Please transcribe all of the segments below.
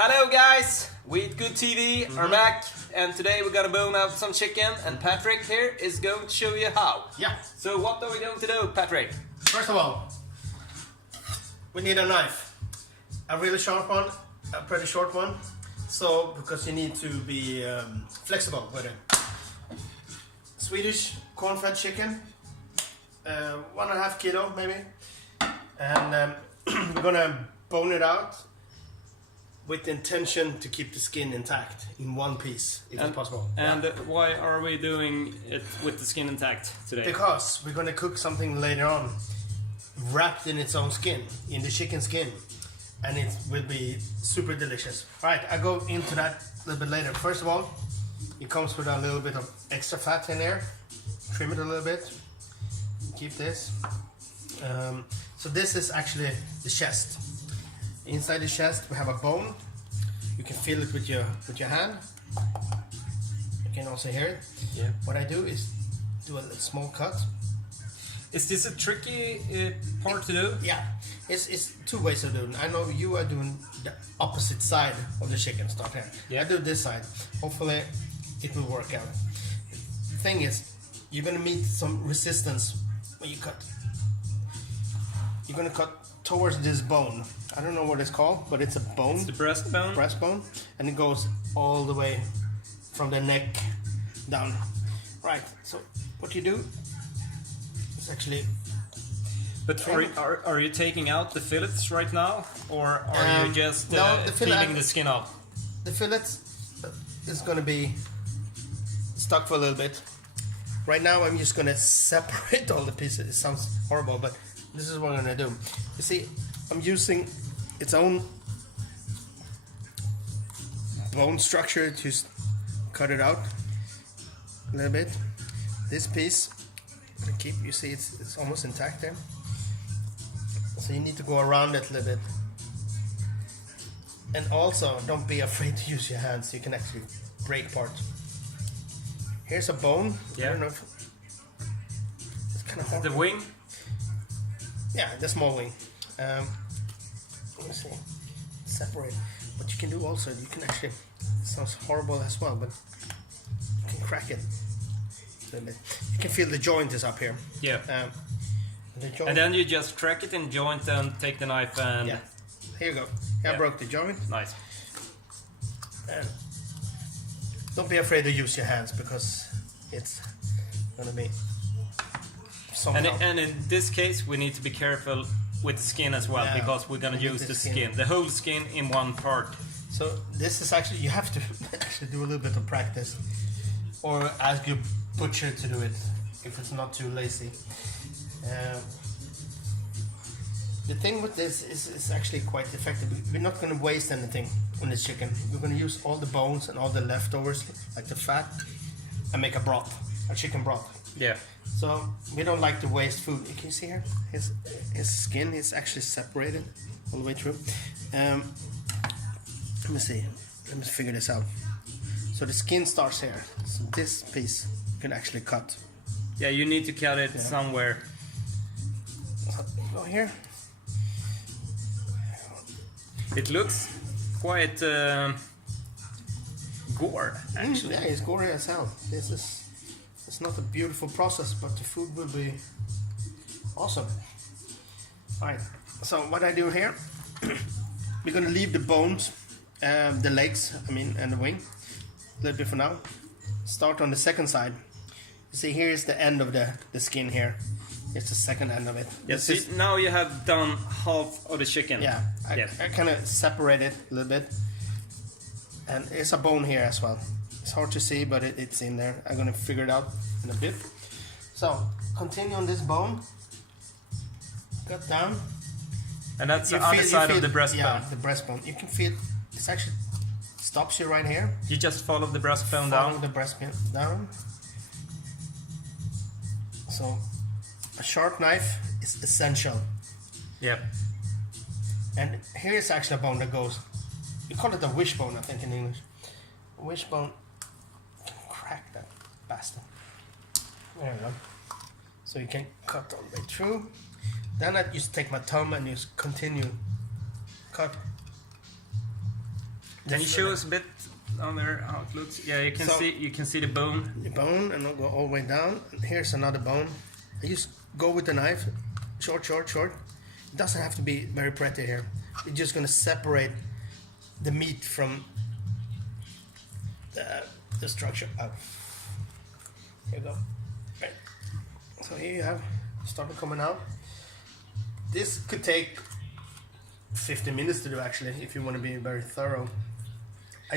Hello guys, we Eat Good TV are back, and today we're gonna bone up some chicken, and Patrik here is going to show you how. Yeah. So what are we going to do, Patrik? First of all, we need a knife. A really sharp one, a pretty short one. So, because you need to be flexible with it. Swedish corn-fed chicken, 1.5 kilo maybe. And we're gonna bone it out with the intention to keep the skin intact in one piece, if it's possible. And why are we doing it with the skin intact today? Because we're gonna cook something later on, wrapped in its own skin, in the chicken skin, and it will be super delicious. Right, I'll go into that a little bit later. First of all, it comes with a little bit of extra fat in there. Trim it a little bit. Keep this. So this is actually the chest. Inside the chest we have a bone. You can feel it with your hand. You can also hear it. Yeah. What I do is do a little small cut. Is this a tricky part to do? Yeah, it's two ways of doing it. I know you are doing the opposite side of the chicken. Start here. Yeah. I do this side. Hopefully it will work out. The thing is, you're gonna meet some resistance when you cut. You're gonna cut towards this bone. I don't know what it's called, but it's a bone. It's the breastbone. Breastbone, and it goes all the way from the neck down. Right. So what you do is actually. But are you taking out the fillets right now, or are you just peeling the skin off? The fillets is gonna be stuck for a little bit. Right now I'm just gonna separate all the pieces. It sounds horrible, but this is what I'm gonna do. You see, I'm using its own bone structure to cut it out a little bit. This piece, I'm gonna keep. You see, it's almost intact there. So you need to go around it a little bit. And also, don't be afraid to use your hands. You can actually break parts. Here's a bone. Yeah. I don't know if it's kind of hard. The wing? Yeah, the small wing. Let me see. Separate. What you can do also, you can actually. It sounds horrible as well, but you can crack it a little bit. You can feel the joint is up here. Yeah. The joint. And then you just crack it in joint and take the knife and... Yeah. Here you go. I broke the joint. Nice. And don't be afraid to use your hands, because it's gonna be somehow. And in this case, we need to be careful with the skin as well, Yeah, because we're gonna use the skin, the whole skin in one part. So this is actually, you have to actually do a little bit of practice, or ask your butcher to do it if it's not too lazy. The thing with this is it's actually quite effective. We're not going to waste anything on this chicken. We're going to use all the bones and all the leftovers, like the fat, and make a broth, a chicken broth. Yeah. So we don't like to waste food. You can see here, his skin is actually separated all the way through. Let me see. Let me figure this out. So the skin starts here. So this piece you can actually cut. Yeah, you need to cut it somewhere. So go here. It looks quite gore, actually. Yeah, it's gory as hell. It's not a beautiful process, but the food will be awesome. Alright, so what I do here, we're gonna leave the bones, the legs, and the wing, a little bit for now. Start on the second side. You see, here is the end of the skin here. It's the second end of it. Yeah, see, now you have done half of the chicken. Yeah, I kind of separate it a little bit. And there's a bone here as well. It's hard to see, but it's in there. I'm gonna figure it out in a bit. So, continue on this bone. Cut down. And that's the other side of the breastbone. Yeah, the breastbone. You can feel it's actually stops you right here. You just follow the breastbone down. Follow the breastbone down. So, a sharp knife is essential. Yeah. And here is actually a bone that goes. We call it a wishbone, I think, in English. A wishbone. Crack that bastard. There we go. So you can cut all the way through. Then I just take my thumb and just continue cut Can you show us a bit on there how it looks? Yeah, you can see the bone. The bone, and I'll go all the way down. And here's another bone. I just go with the knife, short. It doesn't have to be very pretty here. We're just gonna separate the meat from the structure. Oh. Here you go. Right. So here you have started coming out. This could take 15 minutes to do actually, if you want to be very thorough. I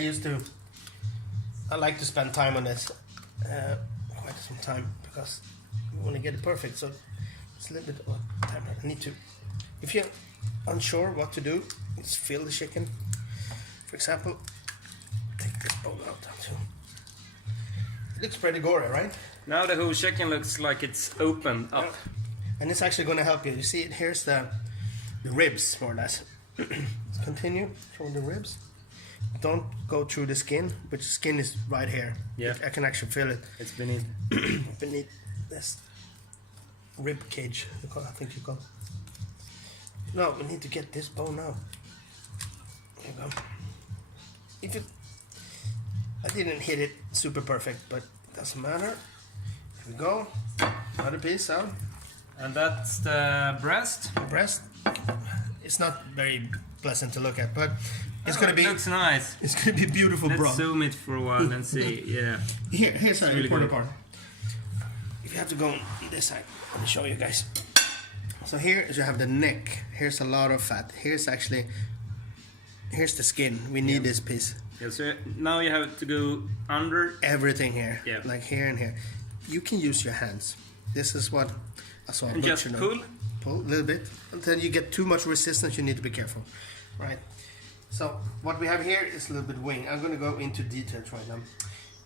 like to spend time on this, quite some time, because we want to get it perfect. So it's a little bit of time. I need to. If you're unsure what to do, just fill the chicken. For example, take this bone out too. It looks pretty gory, right? Now the whole chicken looks like it's open up. Yeah. And it's actually going to help you. You see, here's the ribs, more or less. Let's continue showing the ribs. Don't go through the skin, which skin is right here. Yeah. I can actually feel it. It's beneath. Beneath this rib cage, I think you call it. No, we need to get this bone out. There you go. I didn't hit it super perfect, but it doesn't matter. Here we go. Another piece out. And that's the breast. The breast. It's not very pleasant to look at, but it's gonna be. It looks nice. It's gonna be beautiful, bro. Let's zoom it for a while and see. Yeah. Here's a really important good. part. If you have to go on this side, let me show you guys. So here you have the neck. Here's a lot of fat. Here's the skin. We need this piece. Yeah. So now you have to go under Everything here. Yeah. Like here and here. You can use your hands. This is what I saw. and just pull. Pull a little bit. Until you get too much resistance, you need to be careful. Right. So what we have here is a little bit wing. I'm going to go into details right now.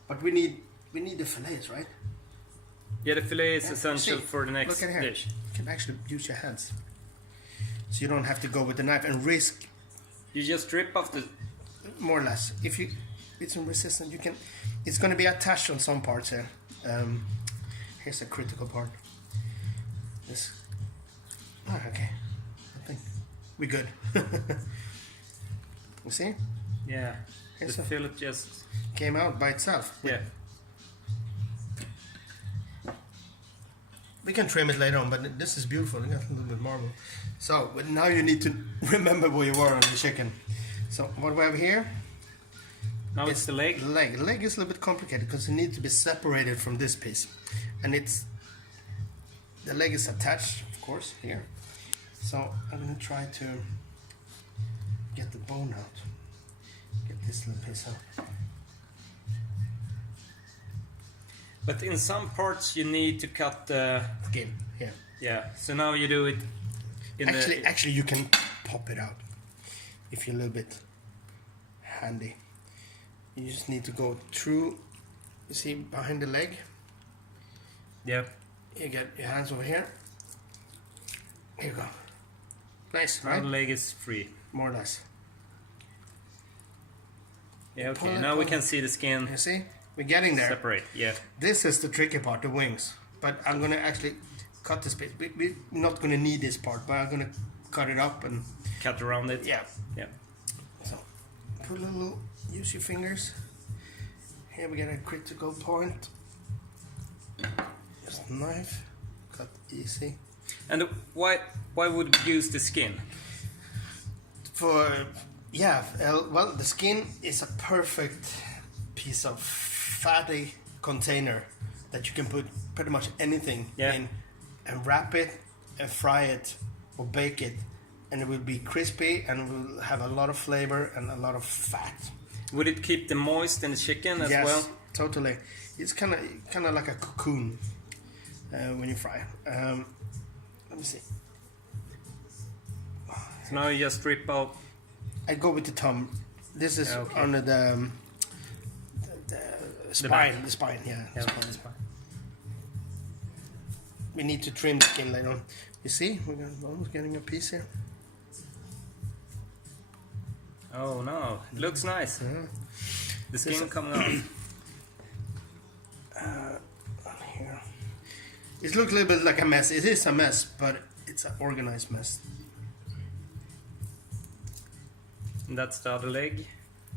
But we need the fillets, right? Yeah, the fillet is Yeah, essential see, for the next look at here. dish. You can actually use your hands. So you don't have to go with the knife and risk, You just strip off the. more or less. If it's some resistance, you can. It's going to be attached on some parts here. Here's a critical part. This. Oh, okay. I think we're good. You see? Yeah. Here's The a- fillet just. Came out by itself. Yeah. We can trim it later on, but this is beautiful. It got a little bit marble. So but now you need to remember where you were on the chicken. So what we have here? Now it's the leg. The leg. The leg is a little bit complicated because it needs to be separated from this piece, and the leg is attached, of course, here. So I'm gonna try to get the bone out. Get this little piece out. But in some parts you need to cut the. Skin here. Yeah. So now you do it. In Actually, you can pop it out if you're a little bit handy. You just need to go through. You see behind the leg. Yeah. You get your hands over here. Here you go. Nice, Now right? the leg is free. More or less. Yeah. Okay. Pull it, Now we pull can it. see the skin You see? We're getting there. separate. Yeah. This is the tricky part, the wings. But I'm gonna actually cut this piece. We're not gonna need this part, but I'm gonna cut it up and Cut around it. yeah. Yeah. So put a little. Use your fingers. Here we get a critical point. Just knife. Cut easy. And why would we use the skin? Well, the skin is a perfect piece of fatty container that you can put pretty much anything in and wrap it and fry it or bake it, and it will be crispy and will have a lot of flavor and a lot of fat. Would it keep the moist in the chicken as Yes, well? totally. It's kind of like a cocoon when you fry. Let me see. So now you just strip out. I go with the thumb. This is Okay. under the spine. back. The spine, yeah. Yeah, spine. that's fine. We need to trim the skin later on. You see, we're almost getting a piece here. Oh no, it looks nice. Yeah. The skin This- coming out. Here. It looks a little bit like a mess. It is a mess, but it's an organized mess. And that's the other leg.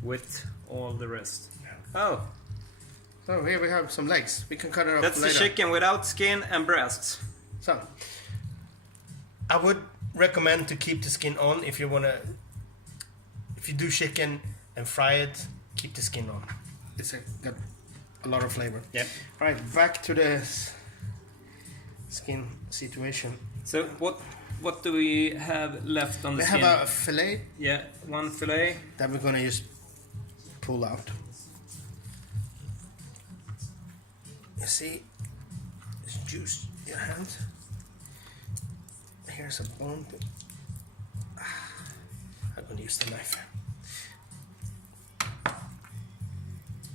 with all the rest. Oh, So here we have some legs. We can cut it up that's later. the chicken without skin and breasts. So, I would recommend to keep the skin on if you wanna. If you do chicken and fry it, keep the skin on. It's got a lot of flavor. Yep. All right, back to the skin situation. So what do we have left on the We skin? have a fillet Yeah, one fillet. that we're gonna just pull out. You see, this juice in your hand. Here's a bone. I'm gonna use the knife.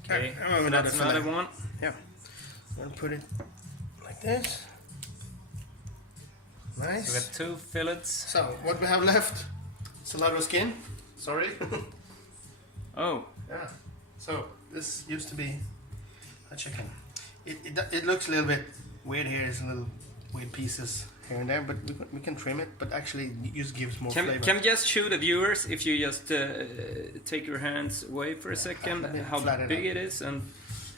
Okay, remember that that's fillet. another one. Yeah, I'm gonna put it like this. Nice. We got 2 fillets. So what we have left? It's a lot of skin. Sorry. Oh, Yeah. So this used to be a chicken. It looks a little bit weird here. There's a little weird pieces here and there, but we can trim it. But actually, it just gives more flavor. can we just show the viewers if you just take your hands away for a second let me how flatten it big out. it is, and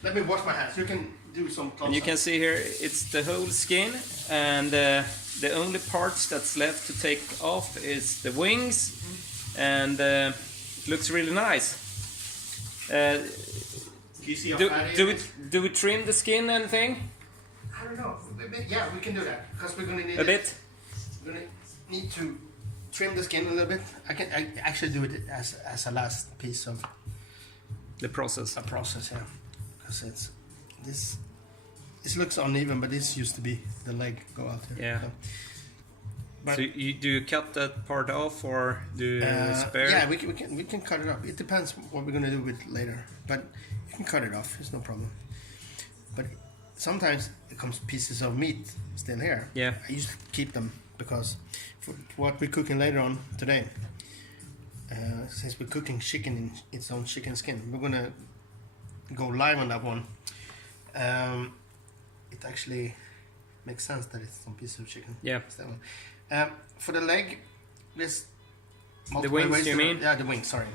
Let me wash my hands. You can do some close you can see here it's the whole skin, and the only parts that's left to take off is the wings, and it looks really nice. You see how Do, fatty do it we is? do we trim the skin anything I don't know. Yeah, we can do that because we're gonna need a bit? We're gonna need to trim the skin a little bit. I actually do it as a last piece of The process. a process, yeah. Because it's this. This looks uneven, but this used to be the leg go out here. Yeah. So, but, So do you cut that part off, or do you spare? yeah, we can cut it up. It depends what we're gonna do with later, but you can cut it off. It's no problem. But sometimes it comes pieces of meat still here. Yeah. I used to keep them because for what we're cooking later on today, since we're cooking chicken in its own chicken skin, we're gonna go live on that one. It actually makes sense that it's some pieces of chicken. Yeah. Still. For the leg, there's The multiple wings, ways you to- mean? Yeah, the wings. Sorry.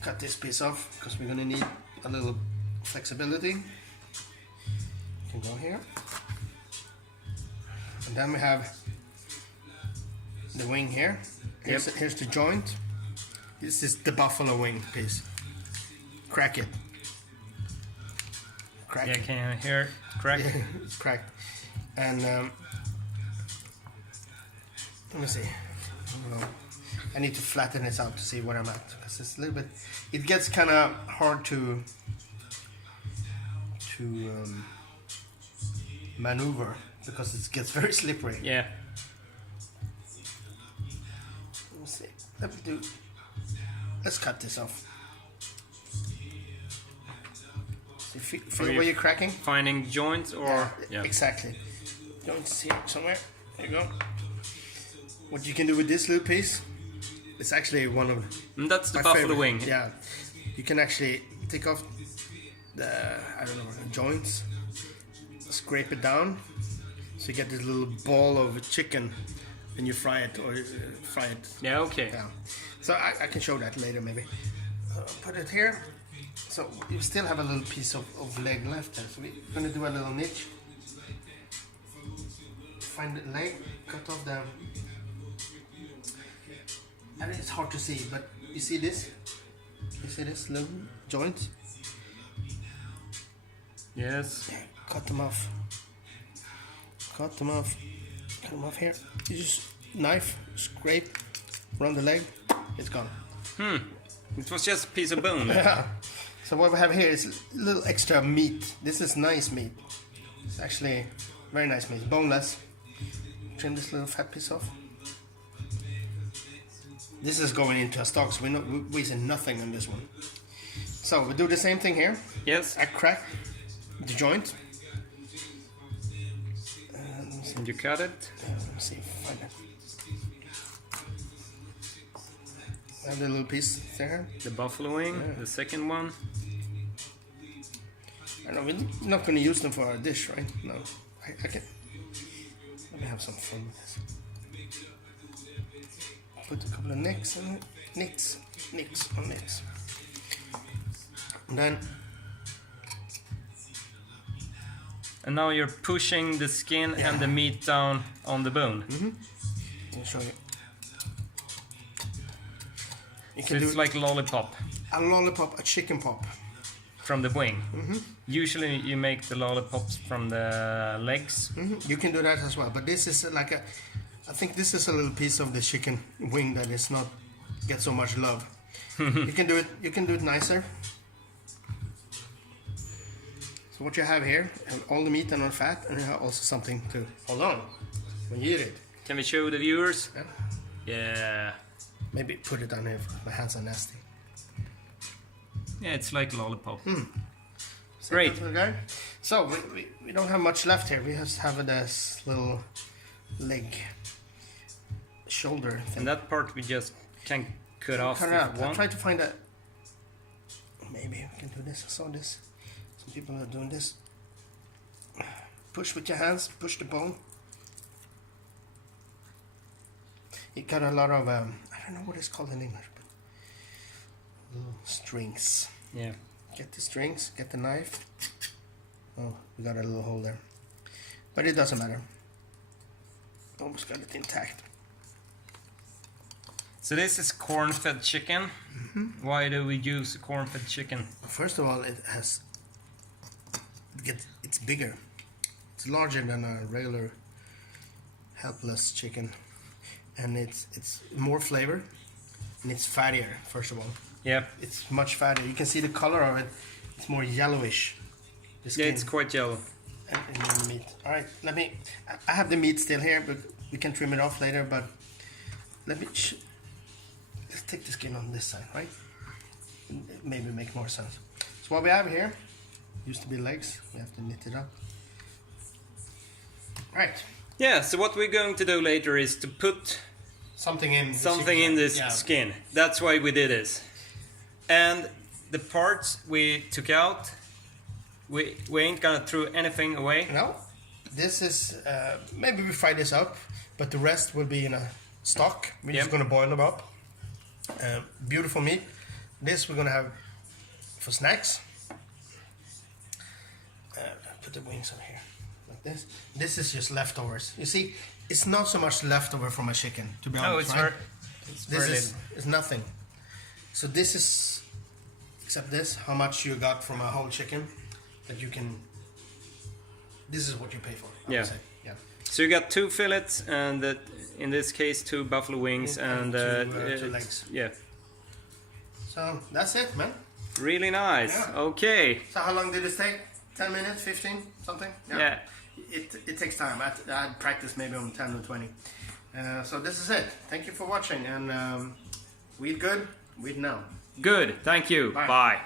Cut this piece off because we're gonna need a little flexibility. You can go here, and then we have the wing here. Here's the joint. This is the buffalo wing piece. Crack it. Crack Yeah, it. can you hear it crack? It's cracked. And let me see. I need to flatten this out to see where I'm at because it's a little bit. It gets kind of hard to maneuver because it gets very slippery. Yeah. Let me see. Let's cut this off. See, feel you where you're cracking? Finding joints or Exactly. Joints here somewhere. There you go. What you can do with this little piece, it's actually one of And that's the my buffalo favorite. wing. Yeah, you can actually take off the joints, scrape it down, so you get this little ball of chicken, and you fry it or fry it. Yeah. Okay. Yeah. So I can show that later maybe. Put it here. So you still have a little piece of leg left there. So we're gonna do a little niche. Find the leg, cut off the. And it's hard to see, but you see this? You see this little joint? Yes. Yeah, cut them off. Cut them off. Cut them off here. You just knife, scrape, run the leg, it's gone. It was just a piece of bone. Yeah. So what we have here is a little extra meat. This is nice meat. It's actually very nice meat, boneless. Trim this little fat piece off. This is going into a stock, so we're not wasting nothing on this one. So we do the same thing here. Yes. I crack the joint. And you cut it. Let me see if I find it. I have the little piece there. The buffalo wing. Yeah. The second one. I know we're not going to use them for our dish, right? No. I can. Let me have some fun with this. Put a couple of necks in it. Nits on nits. And then. And now you're pushing the skin and the meat down on the bone. I'll show you. So it's like a lollipop. A lollipop, a chicken pop. From the wing. Usually you make the lollipops from the legs. You can do that as well, but this is like I think this is a little piece of the chicken wing that is not get so much love. You can do it nicer. So what you have here, all the meat and all fat, and you have also something to hold on when you eat it. Can we show the viewers? Yeah. Yeah. Maybe put it on here. My hands are nasty. Yeah, it's like lollipop. Great. So we don't have much left here. We just have this little leg, shoulder thing. And that part we just can cut off if out. you want. I tried to find a. Maybe we can do this. I saw this. Some people are doing this. Push with your hands. Push the bone. It got a lot of I don't know what it's called in English, but little strings. Yeah. Get the strings. Get the knife. Oh, we got a little hole there, but it doesn't matter. Almost got it intact. So this is corn-fed chicken. Why do we use corn-fed chicken? First of all, it's bigger. It's larger than a regular helpless chicken, and it's more flavor, and it's fattier. First of all, Yeah. it's much fattier. You can see the color of it. It's more yellowish. The skin. Yeah, it's quite yellow. And the meat. All right, I have the meat still here, but we can trim it off later. But let me. Let's take the skin on this side, right? Maybe make more sense. So what we have here used to be legs. We have to knit it up. Right. Yeah. So what we're going to do later is to put Something in this skin. That's why we did this. And the parts we took out, we ain't gonna throw anything away. No. This is maybe we fry this up, but the rest will be in a stock. We're just gonna boil them up. Beautiful meat. This we're gonna have for snacks. Put the wings on here like this. This is just leftovers. You see, it's not so much leftover from a chicken, to be honest. No, it's right? this is nothing. So this is, except this, how much you got from a whole chicken that you can. This is what you pay for. I would say. Yeah. So you got 2 fillets and in this case 2 buffalo wings and 2 legs. Yeah. So that's it, man. Really nice. Yeah. Okay. So how long did this take? 10 minutes, 15, something? Yeah. It takes time. I'd practice maybe on 10 or 20. So this is it. Thank you for watching, and we eat good, we eat now. Good. Thank you. Bye. Bye.